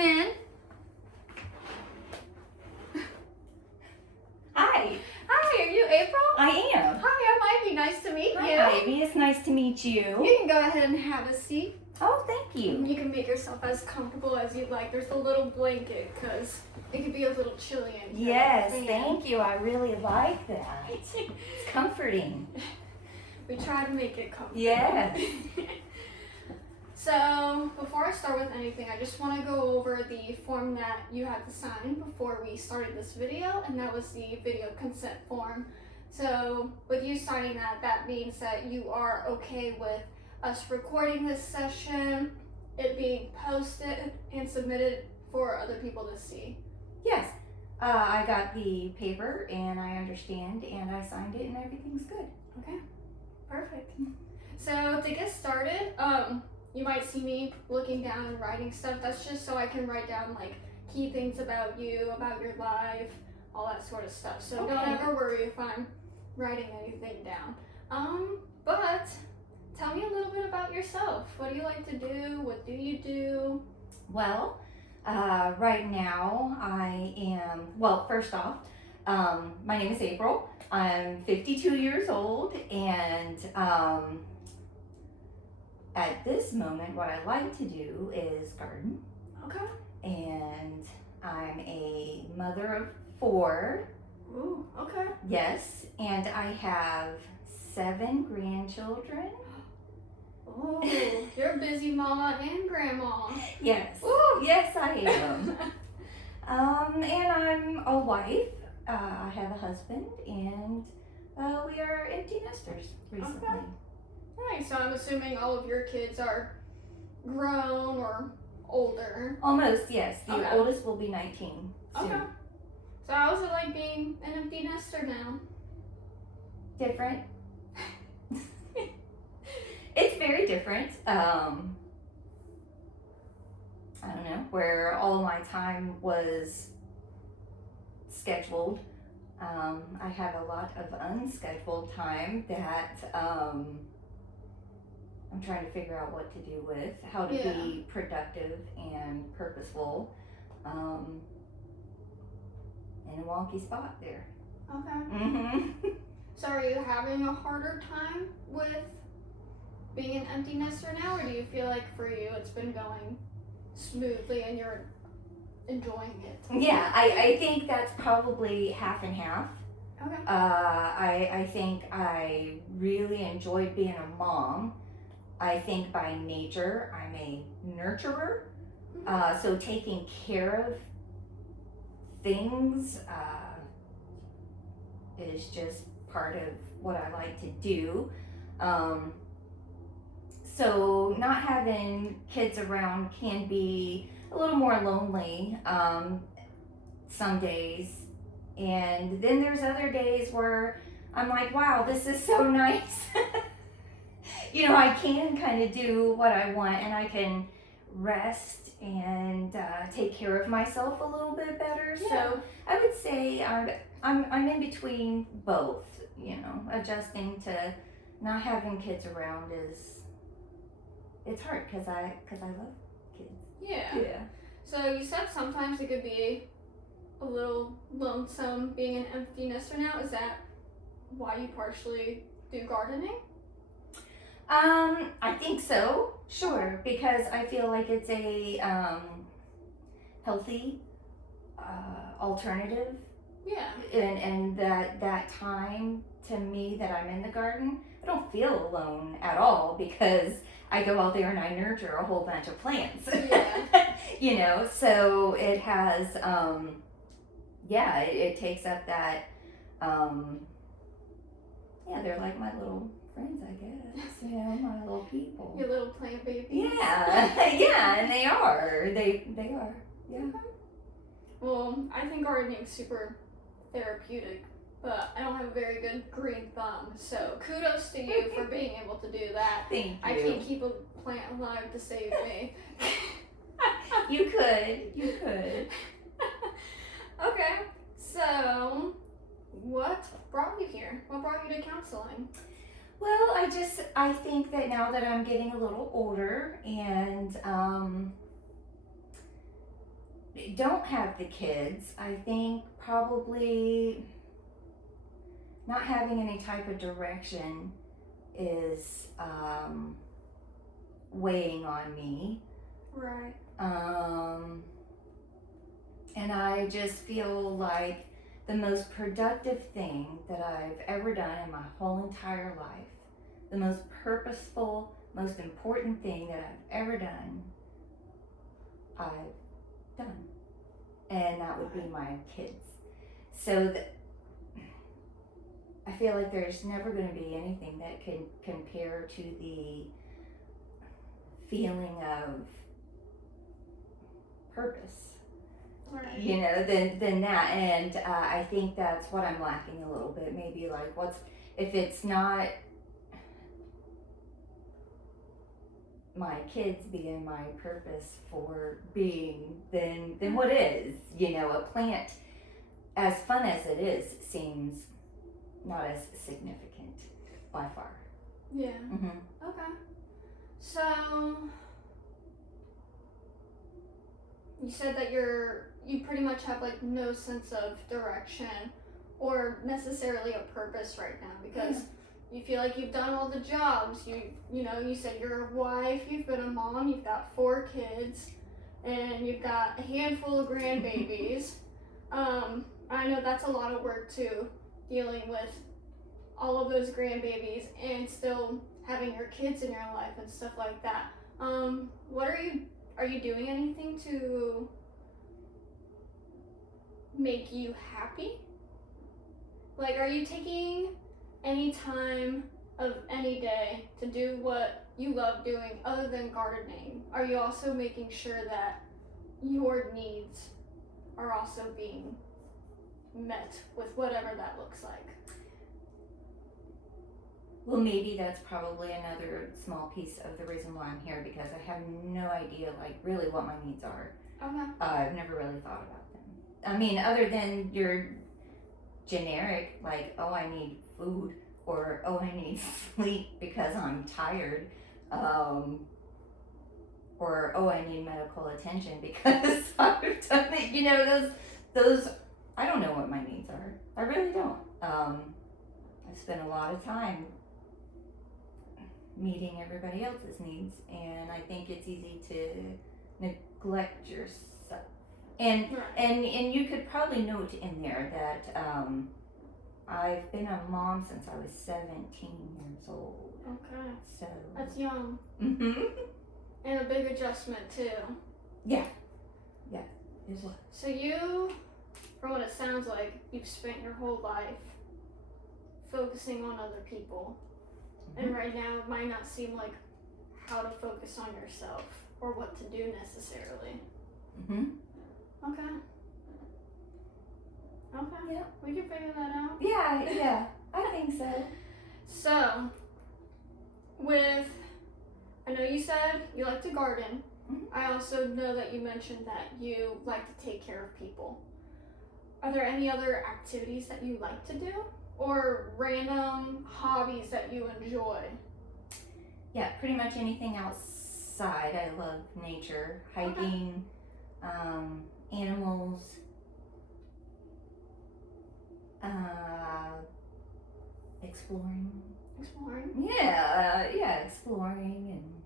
come in. Hi. Hi, are you April? I am. Hi, I'm Ivy. Nice to meet Hi, you. Ivy. It's nice to meet you. You can go ahead and have a seat. Oh, thank you. You can make yourself as comfortable as you'd like. There's a little blanket because it could be a little chilly in here. Yes, Fan. thank you. I really like that. It's comforting. We try to make it comfortable. Yes. So, before I start with anything, I just want to go over the form that you had to sign before we started this video, and that was the video consent form. So, with you signing that, that means that you are okay with us recording this session, it being posted and submitted for other people to see. Yes. I got the paper and I understand and I signed it and everything's good. Okay, perfect. So, to get started, you might see me looking down and writing stuff. That's just so I can write down like key things about you, about your life, all that sort of stuff. So Okay. don't ever worry if I'm writing anything down. But tell me a little bit about yourself. What do you like to do? What do you do? Well, right now I am, well, first off, my name is April. I'm 52 years old and at this moment what I like to do is garden. Okay. And I'm a mother of 4. Ooh, okay. Yes, and I have 7 grandchildren. Oh, you're a busy mama and grandma. Yes. Ooh. Yes, I am. And I'm a wife. I have a husband, and we are empty nesters recently. Okay. Nice. So I'm assuming all of your kids are grown or older. Almost, yes. The Okay. oldest will be 19 soon. Okay. So how's it like being an empty nester now? Different. It's very different. I don't know, where all my time was scheduled. I have a lot of unscheduled time that I'm trying to figure out what to do with, how to be productive and purposeful in a wonky spot there. Okay. Mm-hmm. So are you having a harder time with being an empty nester now, or do you feel like for you it's been going smoothly and you're enjoying it? Yeah, I think that's probably half and half. Okay. I think I really enjoyed being a mom. I think by nature I'm a nurturer. So taking care of things is just part of what I like to do. So not having kids around can be a little more lonely some days. And then there's other days where I'm like, wow, this is so nice. You know, I can kind of do what I want and I can rest and take care of myself a little bit better. Yeah. So I would say I'm in between both, you know, adjusting to not having kids around it's hard because I love kids. Yeah. So you said sometimes it could be a little lonesome being an empty nester now. Is that why you partially do gardening? I think so, sure, because I feel like it's a healthy alternative, Yeah. and that time to me that I'm in the garden, I don't feel alone at all because I go out there and I nurture a whole bunch of plants. Yeah. You know, so it has, it takes up that, they're like my little friends, I guess, you know, my little people. Your little plant babies. Yeah, and they are, they are, yeah. Well, I think gardening is super therapeutic, but I don't have a very good green thumb, so kudos to you for being able to do that. Thank you. I can't keep a plant alive to save me. You could. Okay, so what brought you here? What brought you to counseling? Well, I think that now that I'm getting a little older and don't have the kids, I think probably not having any type of direction is weighing on me. Right. And I just feel like the most productive thing that I've ever done in my whole entire life, the most purposeful, most important thing that I've ever done, I've done. And that would be my kids. So I feel like there's never going to be anything that can compare to the feeling of purpose, Right. you know, than that. And I think that's what I'm lacking a little bit. Maybe like if it's not my kids being my purpose for being, then what is? You know, a plant, as fun as it is, seems not as significant by far. Yeah. Mm-hmm. Okay. So you said that you pretty much have like no sense of direction or necessarily a purpose right now because you feel like you've done all the jobs. You know, you said you're a wife, you've been a mom, you've got 4 kids, and you've got a handful of grandbabies. I know that's a lot of work too, dealing with all of those grandbabies and still having your kids in your life and stuff like that. What are you doing anything to make you happy? Like, are you taking any time of any day to do what you love doing other than gardening? Are you also making sure that your needs are also being met with whatever that looks like? Well, maybe that's probably another small piece of the reason why I'm here, because I have no idea, like, really what my needs are. Okay. I've never really thought about them. I mean, other than your generic, like, oh, I need food, or oh, I need sleep because I'm tired, or oh, I need medical attention because I've done it. You know, those. I don't know what my needs are. I really don't. I've spent a lot of time meeting everybody else's needs, and I think it's easy to neglect yourself. And Right. and you could probably note in there that I've been a mom since I was 17 years old. Okay. So That's young. mm-hmm. And a big adjustment too. Yeah. Is it? So you, from what it sounds like, you've spent your whole life focusing on other people. And right now it might not seem like how to focus on yourself or what to do necessarily. Mm-hmm. Okay. Okay. Yeah. We can figure that out. Yeah, I think so. So, I know you said you like to garden. Mhm. I also know that you mentioned that you like to take care of people. Are there any other activities that you like to do? Or random hobbies that you enjoy? Yeah, pretty much anything outside. I love nature, hiking, animals, exploring. Exploring? Yeah, exploring and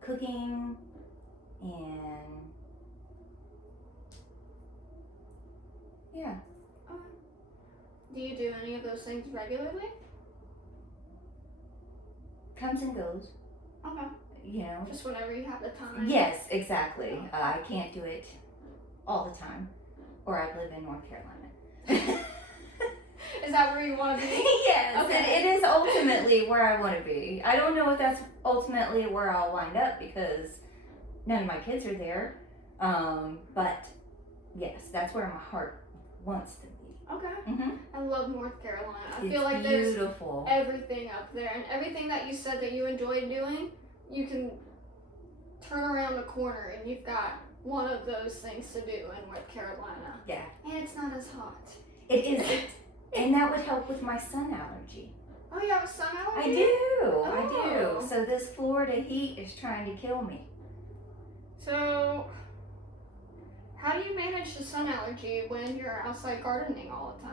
cooking and yeah. Do you do any of those things regularly? Comes and goes, Okay. you know. Just whenever you have the time? Yes, exactly. I can't do it all the time, or I'd live in North Carolina. Is that where you want to be? Yes, Okay. it is ultimately where I want to be. I don't know if that's ultimately where I'll wind up because none of my kids are there. But yes, that's where my heart wants to be. Okay. Mm-hmm. I love North Carolina. I It's feel like there's beautiful. everything up there, and everything that you said that you enjoyed doing, you can turn around the corner and you've got one of those things to do in North Carolina. Yeah, And it's not as hot. it isn't. And that would help with my sun allergy. Oh, you have a sun allergy? I do. Oh. So this Florida heat is trying to kill me. So, manage the sun allergy when you're outside gardening all the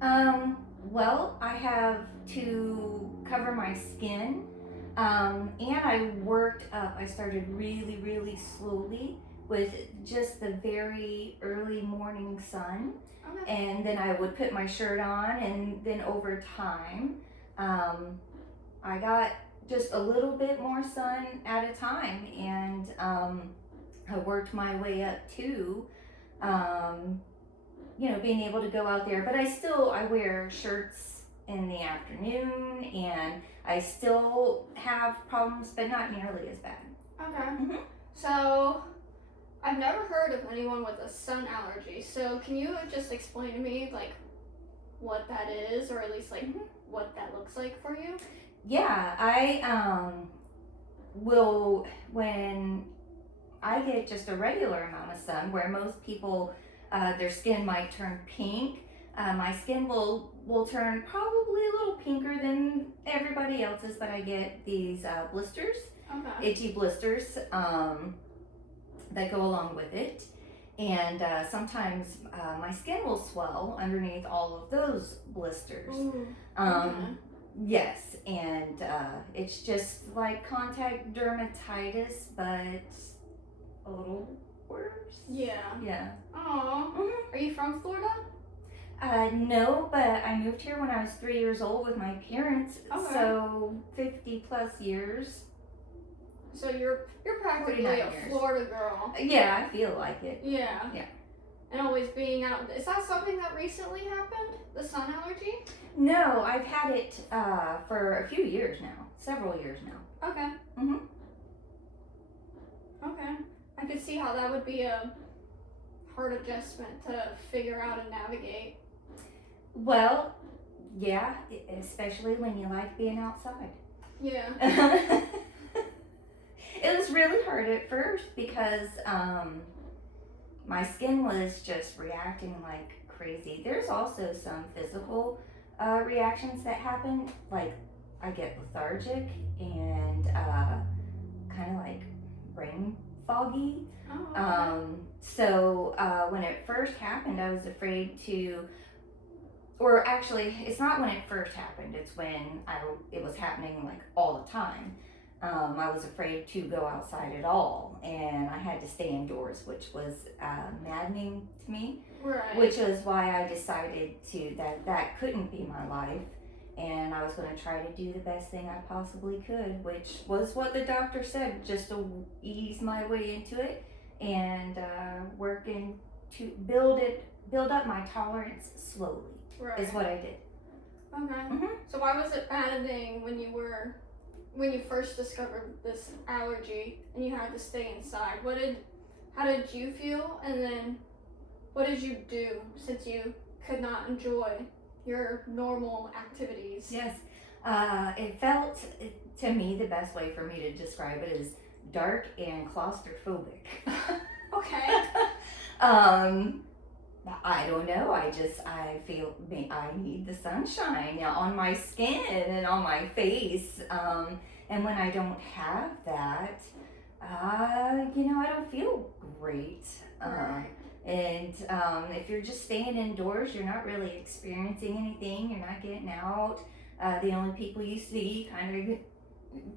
time? Well, I have to cover my skin. And I worked up. I started really, really slowly with just the very early morning sun. Okay. And then I would put my shirt on, and then over time, I got just a little bit more sun at a time, and I worked my way up to, being able to go out there. But I wear shirts in the afternoon, and I still have problems, but not nearly as bad. Okay. Mhm. So, I've never heard of anyone with a sun allergy. So, can you just explain to me, like, what that is, or at least, like, what that looks like for you? Yeah, I will, when I get just a regular amount of sun, where most people, their skin might turn pink. My skin will turn probably a little pinker than everybody else's, but I get these blisters, Okay. itchy blisters, that go along with it. And sometimes my skin will swell underneath all of those blisters. Ooh. Yes, and it's just like contact dermatitis, but a little worse. Yeah. Yeah. Aw. Mhm. Are you from Florida? No, but I moved here when I was 3 years old with my parents, Okay. so 50 plus years. So you're practically 49 a years. Florida girl. Yeah, I feel like it. Yeah. Yeah. And always being out. Is that something that recently happened? The sun allergy? No, I've had it for a few years now, several years now. Okay. Mhm. Okay. I could see how that would be a hard adjustment to figure out and navigate. Well, yeah, especially when you like being outside. Yeah. It was really hard at first because my skin was just reacting like crazy. There's also some physical reactions that happen, like I get lethargic and kind of like brain foggy. Oh, okay. So when it first happened, I was afraid to, or actually, it's not when it first happened. It's when it was happening like all the time. I was afraid to go outside at all, and I had to stay indoors, which was maddening to me. Right. Which is why I decided that couldn't be my life, and I was going to try to do the best thing I possibly could, which was what the doctor said, just to ease my way into it and working to build up my tolerance slowly. Right. Is what I did. Okay. Mhm. So why was it maddening when you first discovered this allergy and you had to stay inside? How did you feel, and then what did you do since you could not enjoy your normal activities? Yes. It felt, to me, the best way for me to describe it is dark and claustrophobic. Okay. I don't know. I feel I need the sunshine on my skin and on my face. And when I don't have that, I don't feel great. Right. And if you're just staying indoors, you're not really experiencing anything. You're not getting out. The only people you see kind of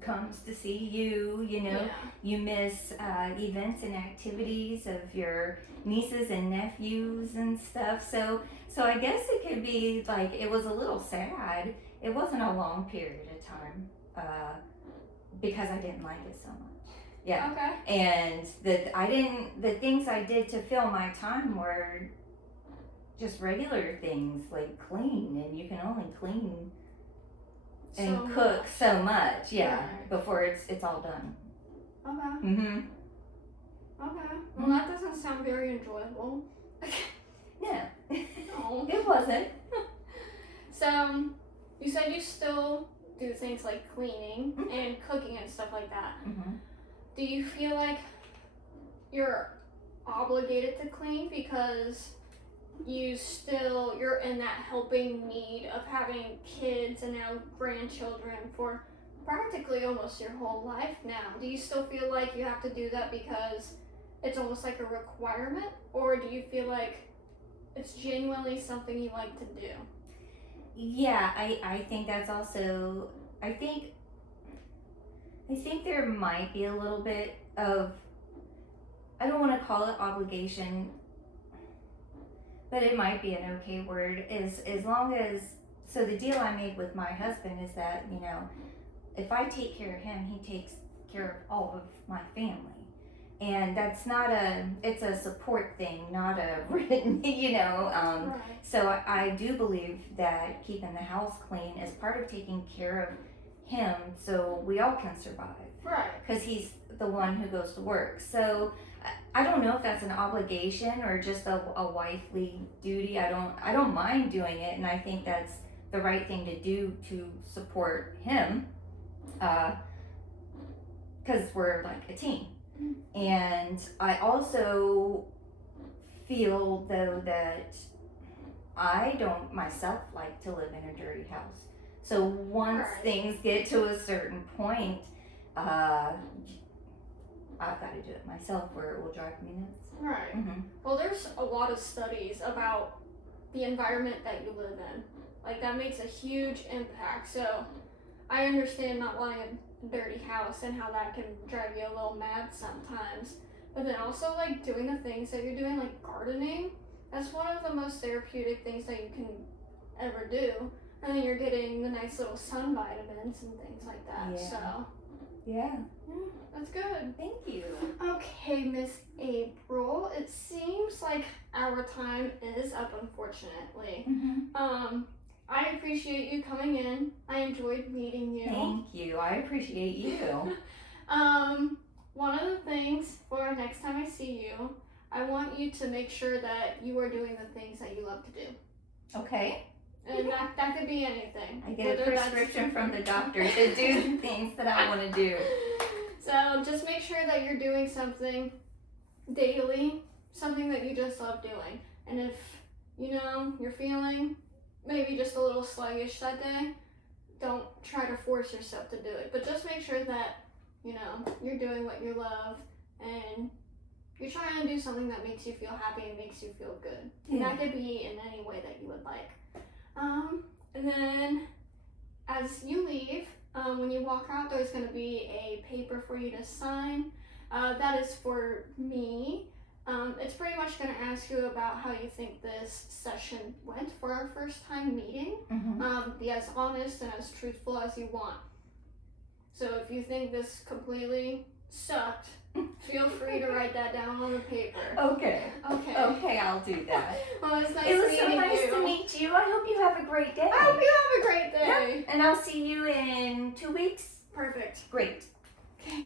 comes to see you. Yeah. You miss events and activities of your nieces and nephews and stuff. So I guess it could be like it was a little sad. It wasn't a long period of time because I didn't like it so much. Yeah. Okay. And the things I did to fill my time were just regular things like clean, and you can only clean and So cook so much, Right. before it's all done. Okay. Mm-hmm. Okay. Well, that doesn't sound very enjoyable. No, No. it wasn't. So, you said you still do things like cleaning Mhm. and cooking and stuff like that. Mm-hmm. Do you feel like you're obligated to clean because you're in that helping need of having kids and now grandchildren for practically almost your whole life now? Do you still feel like you have to do that because it's almost like a requirement, or do you feel like it's genuinely something you like to do? Yeah, I think that's also, I think there might be a little bit of, I don't want to call it obligation, but it might be an okay word, is as long as, so the deal I made with my husband is that, you know, if I take care of him, he takes care of all of my family. And that's not it's a support thing, not a written, you know. Right. So I do believe that keeping the house clean is part of taking care of him so we all can survive. Right. Because he's the one who goes to work. So I don't know if that's an obligation or just a wifely duty. I don't mind doing it, and I think that's the right thing to do to support him, because we're like a team. And I also feel though that I don't myself like to live in a dirty house. So once Right. things get to a certain point, I've got to do it myself or it will drive me nuts. Right. Mm-hmm. Well, there's a lot of studies about the environment that you live in. Like, that makes a huge impact. So I understand not wanting a dirty house and how that can drive you a little mad sometimes. But then also, like, doing the things that you're doing, like gardening, that's one of the most therapeutic things that you can ever do. And then you're getting the nice little sun vitamins and things like that. Yeah. So, Yeah. that's good. Thank you. Okay, Miss April, it seems like our time is up, unfortunately. Mm-hmm. I appreciate you coming in. I enjoyed meeting you. Thank you. I appreciate you. One of the things for next time I see you, I want you to make sure that you are doing the things that you love to do. Okay. And that could be anything. I get a Whether that's- prescription from the doctor to do the things that I want to do. So just make sure that you're doing something daily, something that you just love doing. And if, you know, you're feeling maybe just a little sluggish that day, don't try to force yourself to do it. But just make sure that, you know, you're doing what you love and you're trying to do something that makes you feel happy and makes you feel good. And that could be in any way that you would like. And then as you leave, when you walk out, there's going to be a paper for you to sign. That is for me. It's pretty much going to ask you about how you think this session went for our first time meeting. Mm-hmm. Be as honest and as truthful as you want. So if you think this completely sucked, feel free to write that down on the paper. Okay. Okay. Okay, I'll do that. Well, it's nice It was meeting so nice you. to meet you. I hope you have a great day. I hope you have a great day. And I'll see you in 2 weeks. Perfect. Great.